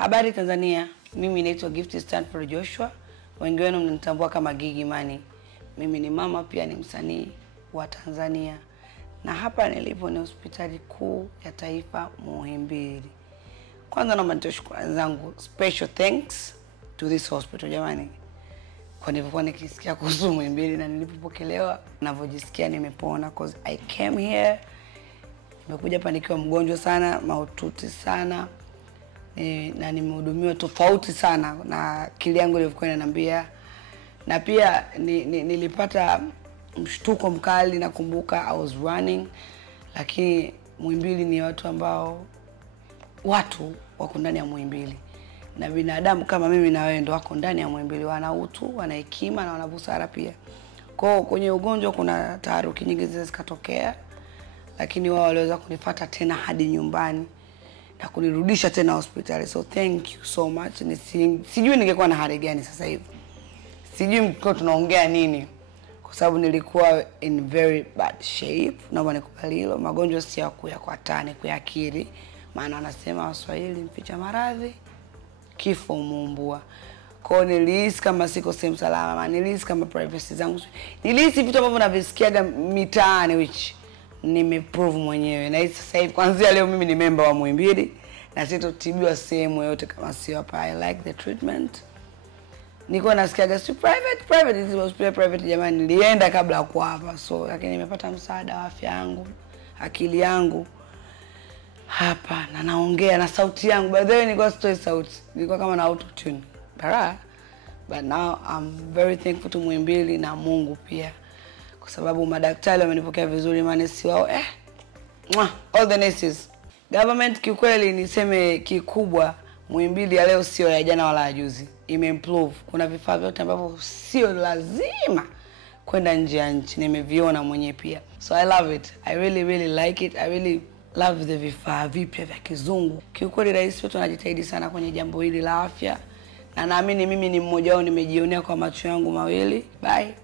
Habari Tanzania, mimi naitwa Gift Stanford Joshua, wengi wenu mnanitambua kama Gigi Money. Mimi ni mama pia ni msanii wa Tanzania. Na hapa nilipo ni hospitali kuu ya taifa Muhimbili. Kwanza naomba nitoe shukrani zangu, special thanks to this hospital jamani. Kwa nilivyokuwa nikisikia kuhusu Muhimbili na nilipopokelewa, ninavyojisikia nimepona cause I came here. Nimekuja hapa nikiwa mgonjwa sana, mahututi sana. Na nimehudumiwa tofauti sana na akili yangu ilivyokuwa inaniambia. Na pia nilipata mshtuko mkali, nakumbuka I was running, lakini Muhimbili ni watu ambao watu wako ndani ya Muhimbili. Na binadamu kama mimi na wewe ndio wako ndani ya Muhimbili, wana utu, wana hekima na wana busara pia. Kwa kwenye ugonjwa kuna taharuki nyingi zikatokea, lakini wao waliweza kunifuata tena hadi nyumbani na kunirudisha tena hospitali. So thank you so much. Sijui ningekuwa na hali gani sasa hivi. Sijui mko tunaongea nini kwa sababu nilikuwa in very bad shape. Naomba nikubali hilo. Magonjwa si ya kuyakwatani, kuyakiri. Maana wanasema Waswahili mficha maradhi kifo umumbua. Kwa nilihisi kama siko sehemu salama, nilihisi kama privacy zangu. Nilihisi vitu ambavyo navisikiaga mitaani which nimeprove mwenyewe. Na hivi sasa hivi kuanzia leo mimi ni member wa Muhimbili na sitotibiwa sehemu yote kama sio hapa. I like the treatment. Niko nasikiaga si private is hospital private jamani, nilienda kabla ya kuwa hapa. So lakini nimepata msaada wa afya yangu, akili yangu hapa na naongea na sauti yangu. By the way nilikuwa sitoi sauti, nilikuwa kama na auto tune. But now I'm very thankful to Muhimbili na Mungu pia. Kwa sababu madaktari wamenipokea vizuri, manesi wao all the nurses. Government kiukweli niseme kikubwa Muhimbili ya leo sio ya jana wala ya juzi. Imeimprove. Kuna vifaa vyote ambavyo sio lazima kwenda nje ya nchi, nimeviona mwenyewe pia. So I love it. I really like it. I really love the vifaa vipya vya kizungu. Kiukweli rais wetu anajitahidi sana kwenye jambo hili la afya. Na naamini mimi ni mmoja wao, nimejionea kwa macho yangu mawili. Bye.